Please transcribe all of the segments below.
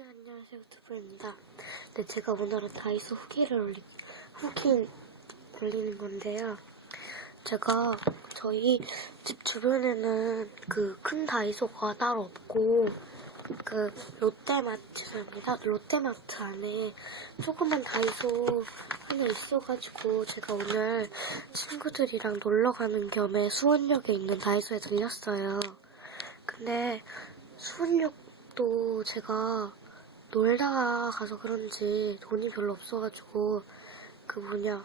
네, 안녕하세요. 유튜브입니다. 네, 제가 오늘은 다이소 후기를 올리, 후기 올리는 건데요. 제가 저희 집 주변에는 그 큰 다이소가 따로 없고, 그 롯데마트, 죄송합니다. 롯데마트 안에 조그만 다이소 하나 있어가지고 제가 오늘 친구들이랑 놀러 가는 겸에 수원역에 있는 다이소에 들렸어요. 근데 수원역도 제가 놀다가 가서 그런지 돈이 별로 없어가지고 그 뭐냐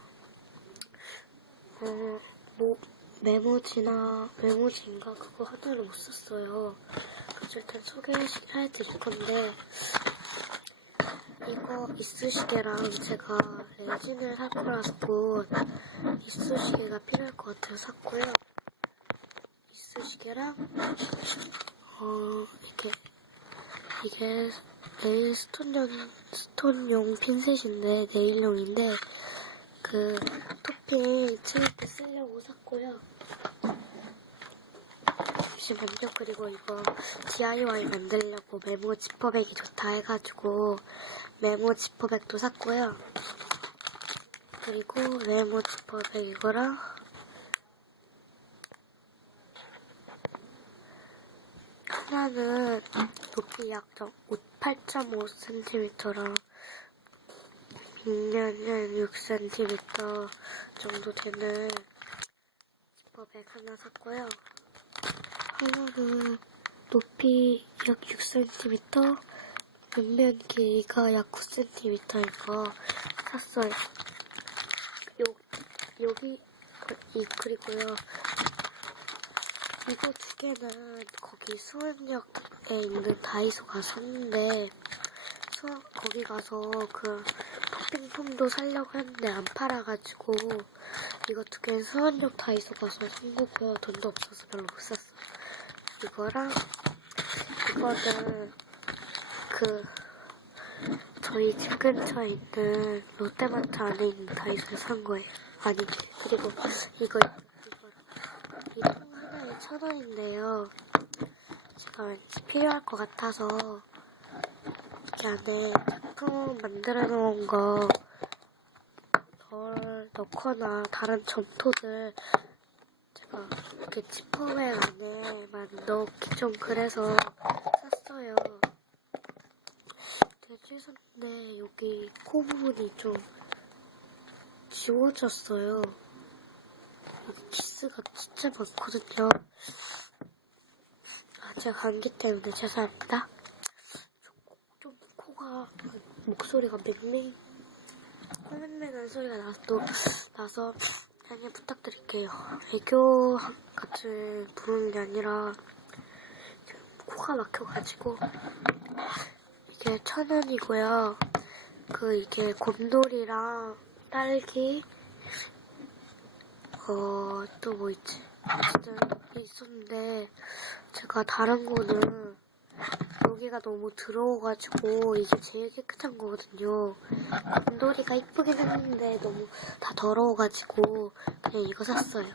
어 뭐 메모지나 메모지인가 그거 하나를 못 썼어요. 그래서 일단 소개해 드릴 건데 이거 이쑤시개랑 제가 레진을 살 거라서 곧 이쑤시개가 필요할 것 같아서 샀고요. 이쑤시개랑 어 이렇게 이게 네일 스톤용 스톤용 핀셋인데 네일용인데 그 토핑 칠할 때 쓰려고 샀고요. 잠시만요. 그리고 이거 DIY 만들려고 메모 지퍼백이 좋다 해가지고 메모 지퍼백도 샀고요. 그리고 메모 지퍼백 이거랑 하나는 높이 약 8.5cm랑 밑면은 6cm 정도 되는 지퍼백 하나 샀고요. 하나는 높이 약 6cm, 밑면 길이가 약 9cm인 거 샀어요. 요, 여기, 이, 그리고요. 이거 두 개는 거기 수원역에 있는 다이소 가서 샀는데 수원 거기 가서 그 토핑폼도 살려고 했는데 안 팔아가지고 이거 두 개는 수원역 다이소 가서 산 거고요. 돈도 없어서 별로 못 샀어. 이거랑 이거는 그 저희 집 근처에 있는 롯데마트 안에 있는 다이소에 산 거예요. 아니 그리고 이거 이거 이통 하나에 천 원인데요. 제가 왠지 필요할 것 같아서 이 안에 제품 만들어 놓은 거 덜 넣거나 다른 점토들 제가 이렇게 지퍼백 안에만 넣기 좀 그래서 샀어요. 되게 샀는데 여기 코 부분이 좀 지워졌어요. 키스가 진짜 많거든요. 아, 제가 감기 때문에 죄송합니다. 좀, 코가, 목소리가 맹맹, 맹맹한 소리가 나서, 또, 나서, 양해 부탁드릴게요. 애교 같은 부르는 게 아니라, 코가 막혀가지고, 이게 천 원이고요. 그, 이게 곰돌이랑 딸기, 어, 또 뭐 있지? 진짜 있었는데, 제가 다른 거는 여기가 너무 더러워가지고, 이게 제일 깨끗한 거거든요. 곰돌이가 이쁘긴 했는데, 너무 다 더러워가지고, 그냥 이거 샀어요.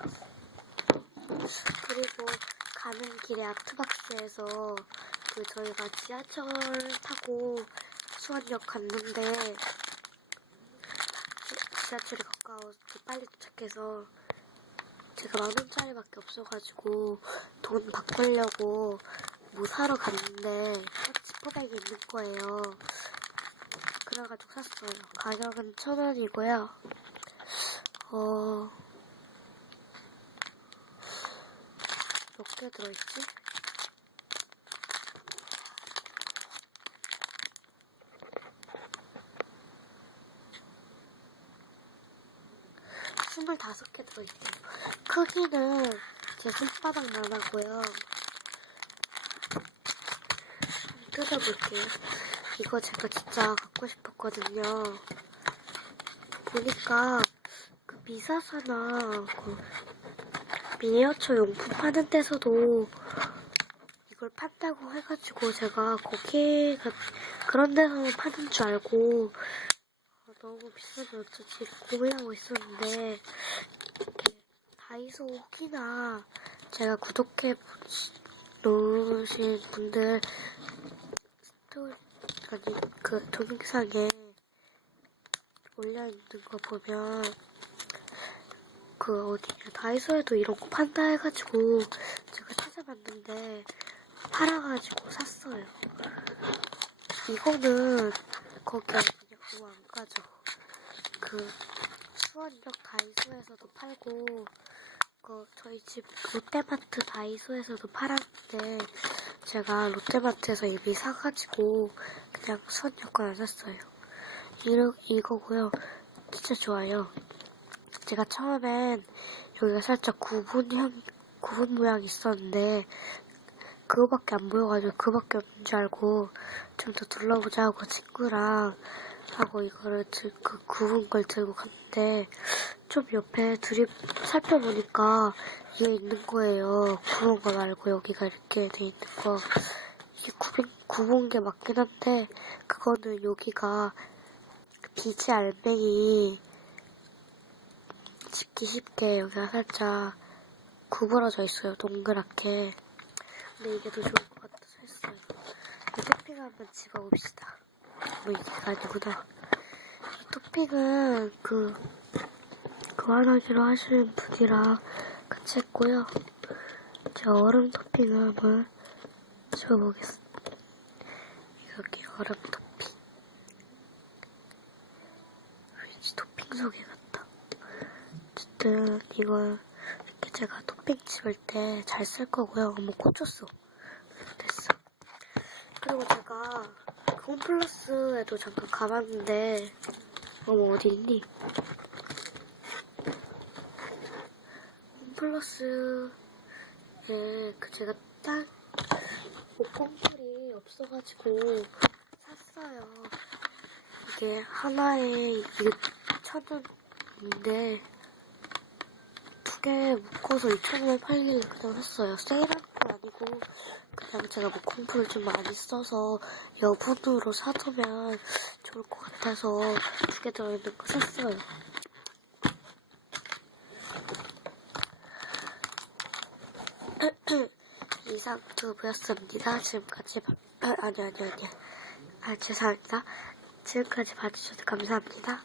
그리고 가는 길에 아트박스에서, 그 저희가 지하철 타고 수원역 갔는데, 지- 지하철이 가까워서 빨리 도착해서 제가 만 원짜리밖에 없어가지고 돈 바꾸려고 뭐 사러 갔는데 지퍼백이 있는 거예요. 그래가지고 샀어요. 가격은 천 원이고요. 어, 몇 개 들어있지? 스물다섯 개 들어있어요. 크기는 제 손바닥만 하고요. 뜯어볼게요. 이거 제가 진짜 갖고 싶었거든요. 보니까 그 미사사나 그 미니어처 용품 파는 데서도 이걸 판다고 해가지고 제가 거기 가- 그런 데서 파는 줄 알고 아, 너무 비싸면 어쩌지 고민하고 있었는데 다이소 혹이나 제가 구독해 놓으신 분들 스토리 아니 그 동영상에 올려 있는 거 보면 그 어디냐 다이소에도 이런 거 판다 해가지고 제가 찾아봤는데 팔아가지고 샀어요. 이거는 거기. 그 수원역 다이소에서도 팔고 그 저희 집 롯데마트 다이소에서도 팔았는데 제가 롯데마트에서 이미 사가지고 그냥 수원역 거안 샀어요. 이러, 이거고요. 진짜 좋아요. 제가 처음엔 여기가 살짝 구분형 구분 모양이 있었는데 그거밖에 안 보여가지고 그거밖에 없는 줄 알고 좀 더 둘러보자 하고 친구랑 하고 이거를 들, 그 구분 걸 들고 갔는데 좀 옆에 둘이 살펴보니까 이게 있는 거예요. 구분 거 말고 여기가 이렇게 돼 있는 거. 이게 구분, 구분 게 맞긴 한데 그거는 여기가 비지 알맹이 집기 쉽게 여기가 살짝 구부러져 있어요. 동그랗게. 근데 이게 더 좋을 것 같아서 했어요. 이 토핑 한번 집어봅시다. 뭐 이게 아니구나. 이 토핑은 그 교환하기로 하시는 분이랑 같이 했고요. 제가 얼음 토핑을 한번 집어보겠습니다. 여기 얼음 토핑. 왠지 토핑 소개 같다. 어쨌든 이걸 이렇게 제가 토핑 집을 때 잘 쓸 거고요. 어머 꽂혔어. 됐어. 그리고 제가 그 홈플러스에도 잠깐 가봤는데 어머 어디 있니? 홈플러스에 그 제가 딱 목공풀이 없어가지고 샀어요. 이게 하나에 이게 천 원인데 두 개 묶어서 2,000원에 팔길래 그냥 샀어요. 세일하는 건 아니고 그냥 제가 목공풀을 좀 많이 써서 여분으로 사두면 좋을 것 같아서 두 개 들어있는 거 샀어요. 이상 두부였습니다. 지금까지 봐- 아, 아니 아니 아니 아 죄송합니다. 지금까지 봐주셔서 감사합니다.